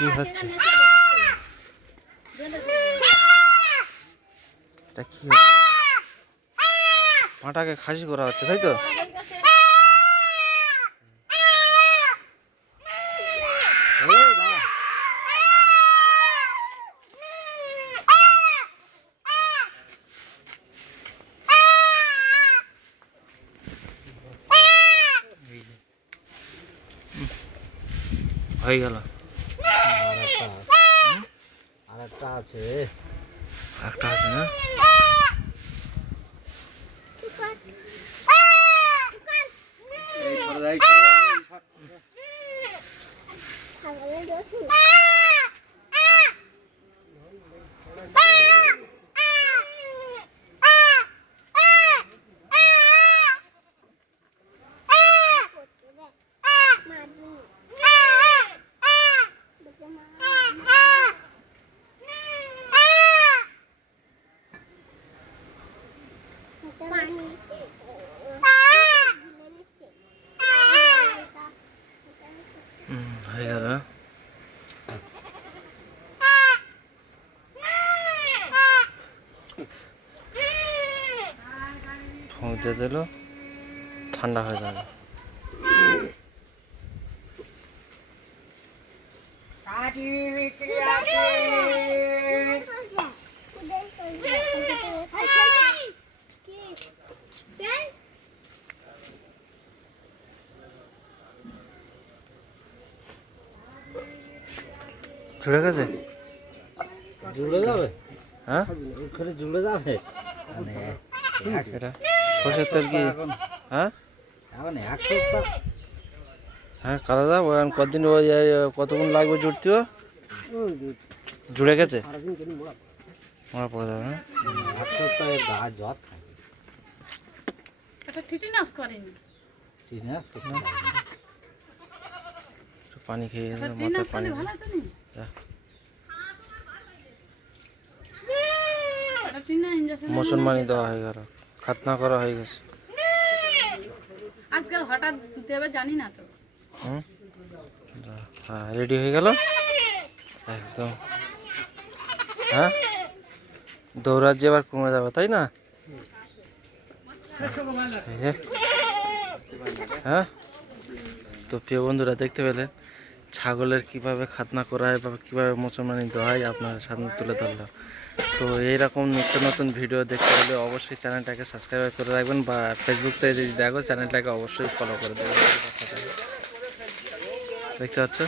কি হচ্ছে? এটা কি হচ্ছে? মাটাকে খাসি করা হচ্ছে, তাই তো? হয়ে গেল। আরেকটা আছে, একটা আছে না? হয়ে গেল। ফুঁক দিয়ে দিল, ঠান্ডা হয়ে যাবে। জুড়ে গেছে? জুড়ে যাবে? হ্যাঁ, ওখানে জুড়ে যাবে। এটা সর্ষের তেল কি? হ্যাঁ এখন 1 সপ্তাহ। হ্যাঁ, কাদা দাও। কতদিন ওই কতক্ষণ লাগবে জুড়তেও? জুড়ে গেছে, মরা পড়ে যাবে না? 1 সপ্তাহের গা জ্বর থাকে। এটা টিটেনাস করেনি। টিনেস একটু পানি খেয়ে এটা মাথায় টিটেনাস পানি করলে ভালো হতো নি? যা। এটা টিটেনাস ইনজেকশন মুসলমানি দেওয়া হয়ে গেল, খাতনা করা হয়ে গেছে। আজকাল হঠাৎ দেবে জানি না তো। হুম, হ্যাঁ, রেডি হয়ে গেল একদম। হ্যাঁ, দৌড়াচ্ছে এবার কমে যাবে, তাই না? এই যে, হ্যাঁ, তো প্রিয় বন্ধুরা দেখতে পেলেন ছাগলের কিভাবে খাতনা করা হয় বা কীভাবে মুসলমানি দেওয়া হয় আপনাদের সামনে তুলে ধরলাম। তো এইরকম নিত্য নতুন ভিডিও দেখতে হলে অবশ্যই চ্যানেলটাকে সাবস্ক্রাইব করে রাখবেন, বা ফেসবুক থেকে যদি দেখো চ্যানেলটাকে অবশ্যই ফলো করে দেবেন। দেখতে পাচ্ছ?